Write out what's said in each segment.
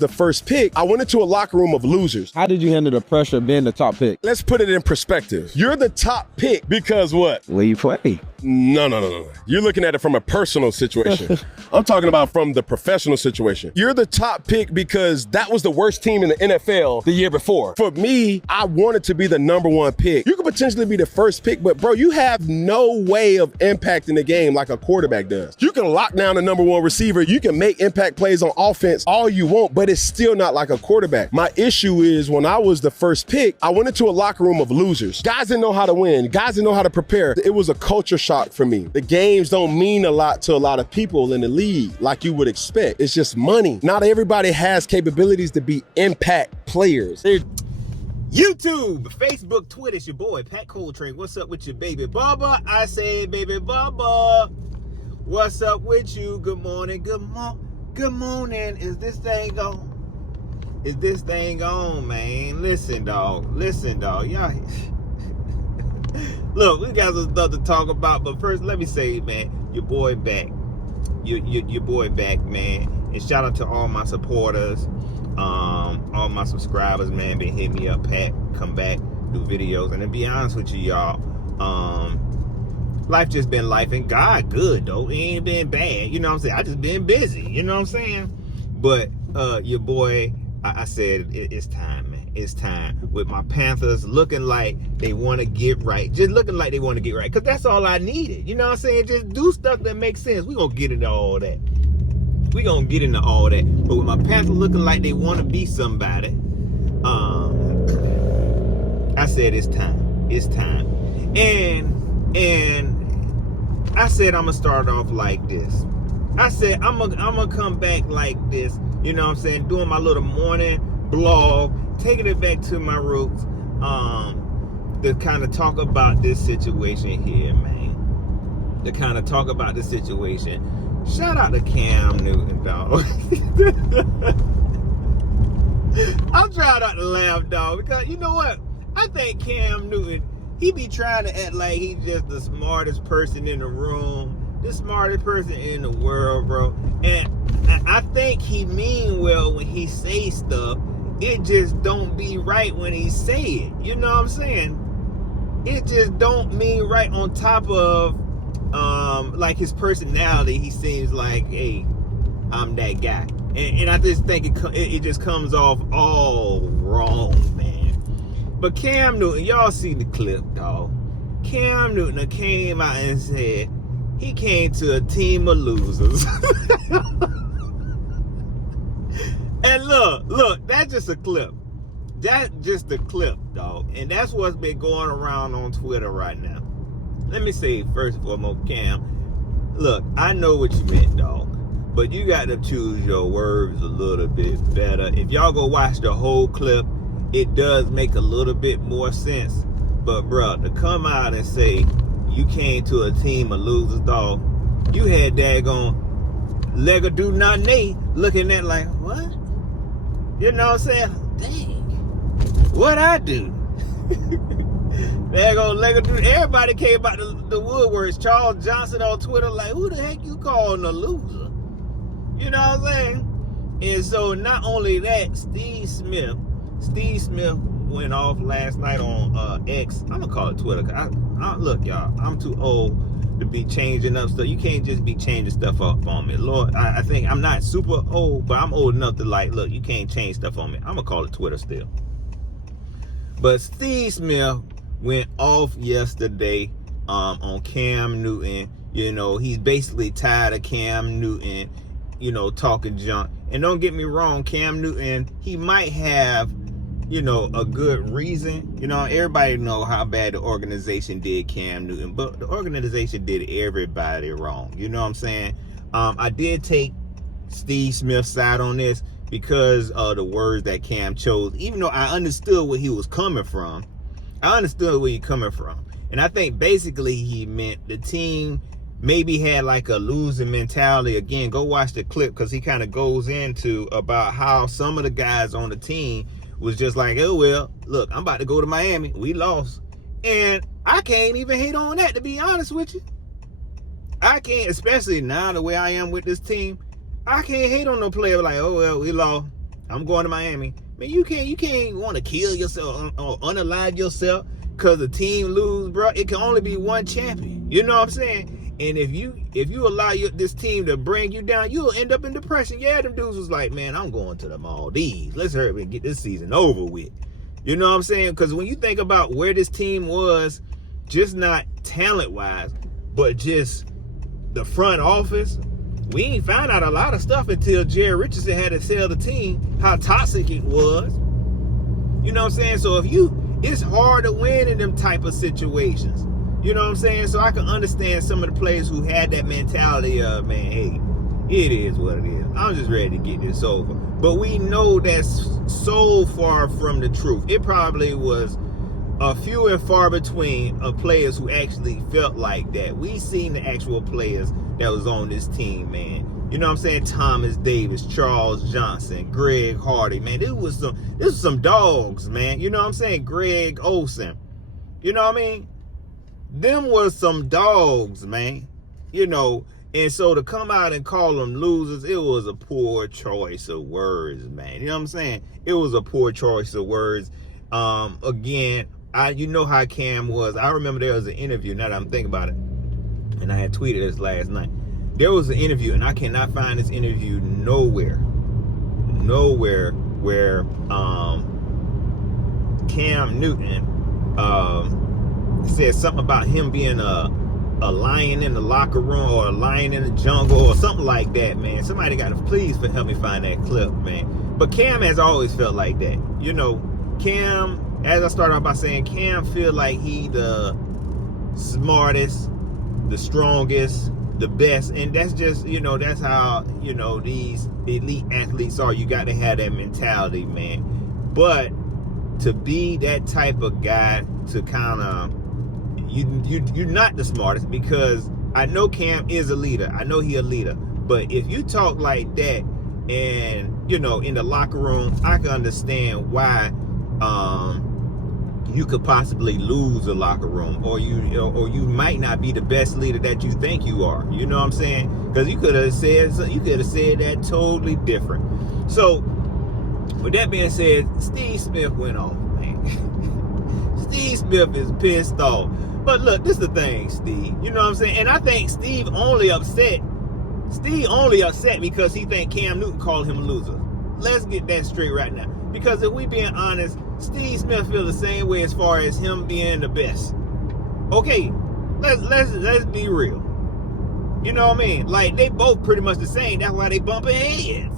the first pick, I went into a locker room of losers. How did you handle the pressure of being the top pick? Let's put it in perspective. You're the top pick because what? Where you play? No. You're looking at it from a personal situation. I'm talking about from the professional situation. You're the top pick because that was the worst team in the NFL the year before. For me, I wanted to be the number one pick. You could potentially be the first pick, but bro, you have no way of impacting the game like a quarterback does. You can lock down the number one receiver. You can make impact plays on offense all you want, but it's still not like a quarterback. My issue is when I was the first pick, I went into a locker room of losers. Guys didn't know how to win. Guys didn't know how to prepare. It was a culture shock for me. The games don't mean a lot to a lot of people in the league like you would expect. It's just money. Not everybody has capabilities to be impact players. YouTube, Facebook, Twitter, it's your boy, Pat Coltrane. What's up with your baby Bubba? I say, baby Bubba. What's up with you? Good morning, good morning. Is this thing on? Is this thing on, man? Listen, dog. Y'all. Look, we got some stuff to talk about, but first, let me say, man, your boy back. Your boy back, man. And shout out to all my supporters, all my subscribers, man. Been hitting me up, Pat, come back, do videos. And to be honest with you, y'all, life just been life, and God good, though. It ain't been bad, you know what I'm saying? I just been busy, you know what I'm saying? But your boy, I said, it's time, man. It's time. With my Panthers looking like they want to get right. Just looking like they want to get right. Because that's all I needed. You know what I'm saying? Just do stuff that makes sense. We're going to get into all that. But with my Panthers looking like they want to be somebody, I said it's time. It's time. And I said I'm going to start off like this. I said I'm gonna come back like this. You know what I'm saying? Doing my little morning blog, taking it back to my roots, to kind of talk about this situation here, man. To kind of talk about this situation. Shout out to Cam Newton, dog. I'm trying not to laugh, dog, because you know what? I think Cam Newton, he be trying to act like he's just the smartest person in the room, the smartest person in the world, bro. And I think he mean well when he say stuff. It just don't be right when he say it. You know what I'm saying? It just don't mean right on top of like his personality. He seems like, hey, I'm that guy. And I just think it just comes off all wrong, man. But Cam Newton, y'all see the clip, dog. Cam Newton came out and said he came to a team of losers. And look, that's just a clip. That's just a clip, dog. And that's what's been going around on Twitter right now. Let me say, first and foremost, Cam, look, I know what you meant, dog. But you got to choose your words a little bit better. If y'all go watch the whole clip, it does make a little bit more sense. But, bro, to come out and say you came to a team of losers, dog, you had daggone Legado Nane looking at like, what? You know what I'm saying? Dang, what I do? There go Legado. Everybody came out the woodworks. Charles Johnson on Twitter like, who the heck you calling a loser? You know what I'm saying? And so not only that, Steve Smith went off last night on X. I'm gonna call it Twitter. Look, y'all, I'm too old to be changing up stuff. You can't just be changing stuff up on me. Lord, I think I'm not super old, but I'm old enough to like, look, you can't change stuff on me. I'm gonna call it Twitter still. But Steve Smith went off yesterday on Cam Newton. You know, he's basically tired of Cam Newton, you know, talking junk. And don't get me wrong, Cam Newton, he might have, you know, a good reason. You know, everybody know how bad the organization did Cam Newton, but the organization did everybody wrong. You know what I'm saying? I did take Steve Smith's side on this because of the words that Cam chose, even though I understood where he was coming from. And I think basically he meant the team maybe had like a losing mentality. Again, go watch the clip because he kind of goes into about how some of the guys on the team was just like, oh, well, look, I'm about to go to Miami. We lost. And I can't even hate on that, to be honest with you. I can't, especially now the way I am with this team. I can't hate on no player like, oh, well, we lost. I'm going to Miami. Man, you can't want to kill yourself or unalive yourself because the team lose, bro. It can only be one champion. You know what I'm saying? And if you allow this team to bring you down, you'll end up in depression. Yeah, them dudes was like, man, I'm going to the Maldives. Let's hurry up and get this season over with. You know what I'm saying? Because when you think about where this team was, just not talent-wise, but just the front office, we ain't found out a lot of stuff until Jerry Richardson had to sell the team, how toxic it was. You know what I'm saying? So it's hard to win in them type of situations. You know what I'm saying? So I can understand some of the players who had that mentality of, man, hey, it is what it is. I'm just ready to get this over. But we know that's so far from the truth. It probably was a few and far between of players who actually felt like that. We seen the actual players that was on this team, man. You know what I'm saying? Thomas Davis, Charles Johnson, Greg Hardy, man. This was some dogs, man. You know what I'm saying? Greg Olsen. You know what I mean? Them was some dogs, man. You know, and so to come out and call them losers, it was a poor choice of words, man. You know what I'm saying? It was a poor choice of words. Again, you know how Cam was. I remember there was an interview, now that I'm thinking about it, and I had tweeted this last night. There was an interview, and I cannot find this interview nowhere where Cam Newton said something about him being a lion in the locker room or a lion in the jungle or something like that, man. Somebody got to please help me find that clip, man. But Cam has always felt like that. You know, Cam, as I started off by saying, Cam feel like he the smartest, the strongest, the best. And that's just, you know, that's how, you know, these elite athletes are. You got to have that mentality, man. But to be that type of guy, to kind of, you're not the smartest, because I know Cam is a leader. I know he a leader. But if you talk like that and, you know, in the locker room, I can understand why you could possibly lose a locker room, or you might not be the best leader that you think you are. You know what I'm saying? Because you could have said that totally different. So with that being said, Steve Smith went off, man. Steve Smith is pissed off. But look, this is the thing, Steve. You know what I'm saying? And I think Steve only upset because he think Cam Newton called him a loser. Let's get that straight right now. Because if we being honest, Steve Smith feels the same way as far as him being the best. Okay, let's be real. You know what I mean? Like, they both pretty much the same. That's why they bumping heads.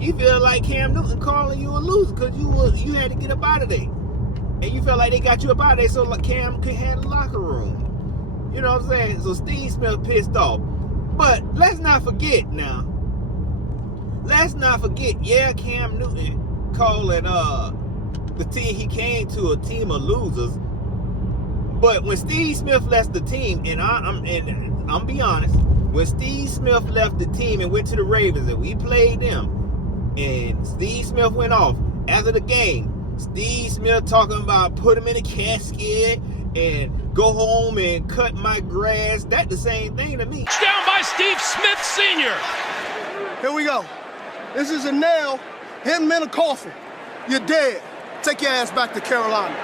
You feel like Cam Newton calling you a loser because you had to get up out of there. And you felt like they got you up out of there so like Cam could have the locker room. You know what I'm saying? So Steve Smith pissed off. But let's not forget now. Yeah, Cam Newton calling the team he came to a team of losers. But when Steve Smith left the team, and I'm be honest, when Steve Smith left the team and went to the Ravens and we played them, and Steve Smith went off after the game, Steve Smith talking about put him in a casket and go home and cut my grass. That's the same thing to me. Down by Steve Smith Sr. Here we go. This is a nail, hit him in a coffin. You're dead. Take your ass back to Carolina.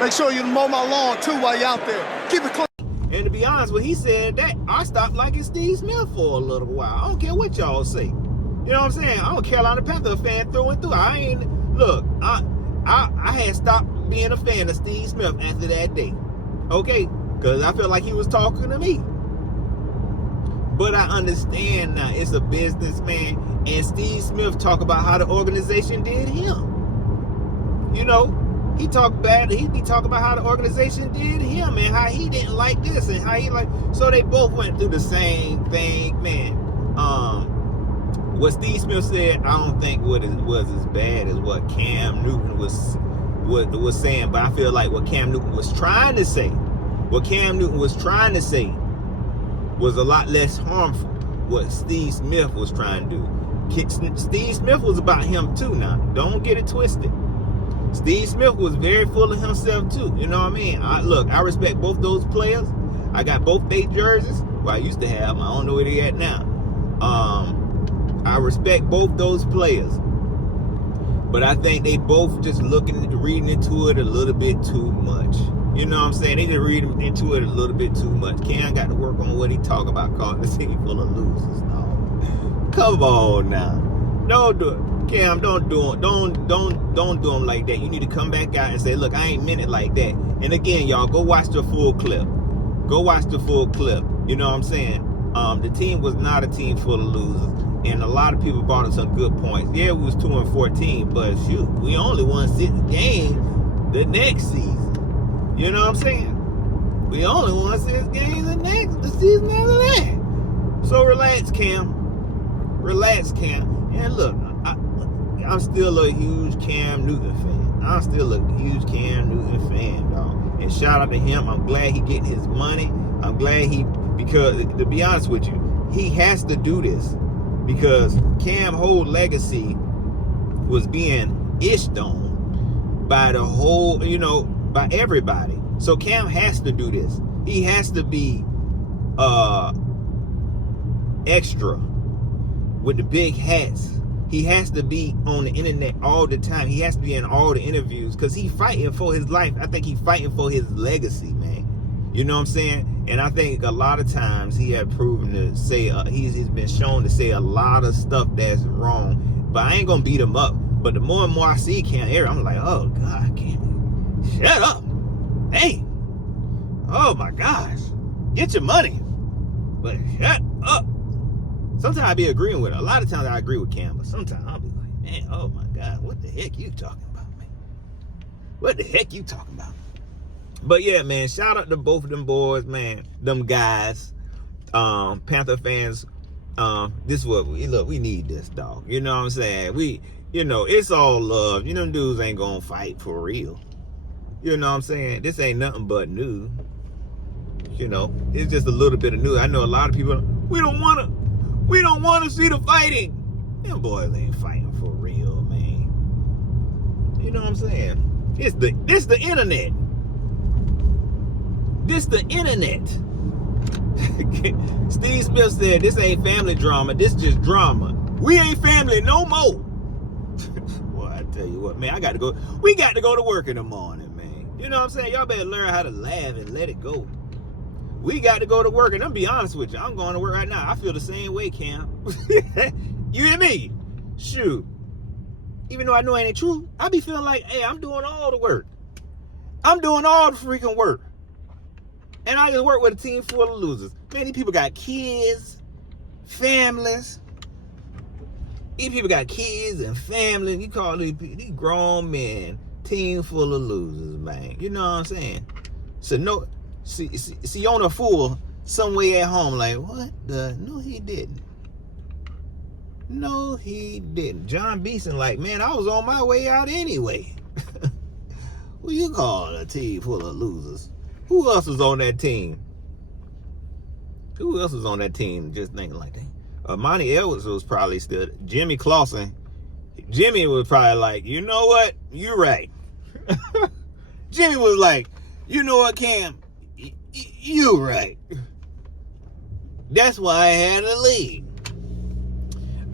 Make sure you mow my lawn too while you're out there. Keep it clean. And to be honest, when he said that, I stopped liking Steve Smith for a little while. I don't care what y'all say. You know what I'm saying? I'm a Carolina Panther fan through and through. I had stopped being a fan of Steve Smith after that day. Okay? Because I felt like he was talking to me. But I understand now, it's a businessman, and Steve Smith talk about how the organization did him. You know, he be talking about how the organization did him and how he didn't like this and how he like. So they both went through the same thing, man. What Steve Smith said, I don't think was as bad as what Cam Newton was saying, but I feel like what Cam Newton was trying to say was a lot less harmful. What Steve Smith was trying to do. Steve Smith was about him too now. Don't get it twisted. Steve Smith was very full of himself too. You know what I mean? I respect both those players. I got both their jerseys. Well, I used to have them. I don't know where they at now. I I respect both those players. But I think they both just reading into it a little bit too much. You know what I'm saying? They just reading into it a little bit too much. Cam got to work on what he talk about, calling the city full of losers. No. Come on now. Don't do it. Cam, don't do it. Don't do them like that. You need to come back out and say, look, I ain't meant it like that. And again, y'all, go watch the full clip. Go watch the full clip. You know what I'm saying? The team was not a team full of losers. And a lot of people brought up some good points. Yeah, we was 2-14, but shoot, we only won 6 games the next season. You know what I'm saying? We only won 6 games the season after that. So relax, Cam. Relax, Cam. And look, I'm still a huge Cam Newton fan. I'm still a huge Cam Newton fan, dog. And shout out to him. I'm glad he getting his money. I'm glad because to be honest with you, he has to do this. Because Cam's whole legacy was being ished on by the whole, by everybody. So Cam has to do this. He has to be extra with the big hats. He has to be on the internet all the time. He has to be in all the interviews because he's fighting for his life. I think he's fighting for his legacy, man. You know what I'm saying? And I think a lot of times he had proven to say, he's been shown to say a lot of stuff that's wrong. But I ain't going to beat him up. But the more and more I see Cam Eric, I'm like, oh, God, Cam, shut up. Hey. Oh, my gosh. Get your money. But shut up. Sometimes I be agreeing with it. A lot of times I agree with Cam, but sometimes I'll be like, man, oh, my God, what the heck you talking about, man? What the heck you talking about? But yeah, man, shout out to both of them boys, man. Them guys, Panther fans. This is what we need this, dog. You know what I'm saying? It's all love. Them dudes ain't gonna fight for real. You know what I'm saying? This ain't nothing but news. It's just a little bit of news. I know a lot of people, we don't wanna see the fighting. Them boys ain't fighting for real, man. You know what I'm saying? This the internet. This the internet. Steve Smith said, this ain't family drama. This just drama. We ain't family no more. Well, I tell you what, man, we got to go to work in the morning, man. You know what I'm saying? Y'all better learn how to laugh and let it go. We got to go to work, and I'm be honest with you. I'm going to work right now. I feel the same way, Cam. You hear me? Shoot. Even though I know it ain't true, I be feeling like, hey, I'm doing all the work. I'm doing all the freaking work. And I just work with a team full of losers. Man, these people got kids, families. These people got kids and families. You call these grown men team full of losers, man. You know what I'm saying? So no, see on a fool somewhere at home like, what the? No, he didn't. No, he didn't. John Beeson like, man, I was on my way out anyway. What you call a team full of losers? Who else was on that team? Who else was on that team just thinking like that? Monty Edwards was probably still. Jimmy Clausen. Jimmy was probably like, you know what? You're right. Jimmy was like, you know what, Cam? You're right. That's why I had to leave.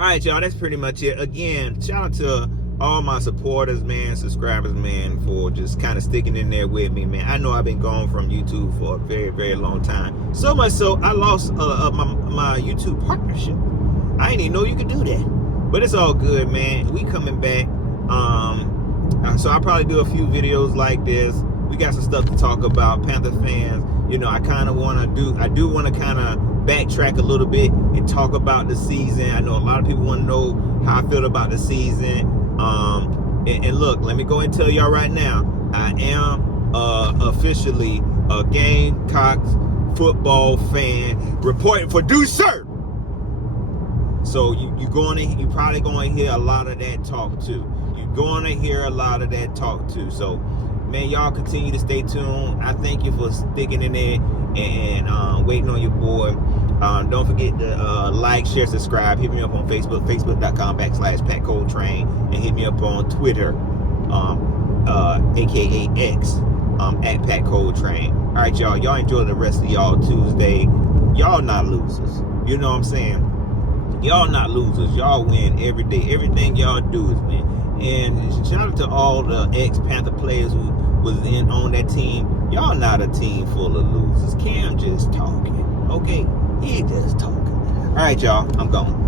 All right, y'all. That's pretty much it. Again, shout out to all my supporters, man, subscribers, man, for just kind of sticking in there with me, man. I know I've been gone from YouTube for a very, very long time. So much so, I lost my YouTube partnership. I didn't even know you could do that. But it's all good, man. We coming back. So I'll probably do a few videos like this. We got some stuff to talk about. Panther fans, I do want to kind of backtrack a little bit and talk about the season. I know a lot of people want to know how I feel about the season. And look, let me go and tell y'all right now, I am officially a Gamecocks football fan reporting for Due Sir. So you probably going to hear a lot of that talk too. You're going to hear a lot of that talk too. So man, y'all continue to stay tuned. I thank you for sticking in there and waiting on your boy. Don't forget to like, share, subscribe. Hit me up on Facebook, facebook.com/PatColeTrain, and hit me up on Twitter, aka X, @PatColeTrain. All right, y'all. Y'all enjoy the rest of y'all Tuesday. Y'all not losers. You know what I'm saying? Y'all not losers. Y'all win every day. Everything y'all do is win. And shout out to all the ex-Panther players who was on that team. Y'all not a team full of losers. Cam just talking. Okay? He just talking. All right, y'all. I'm gone.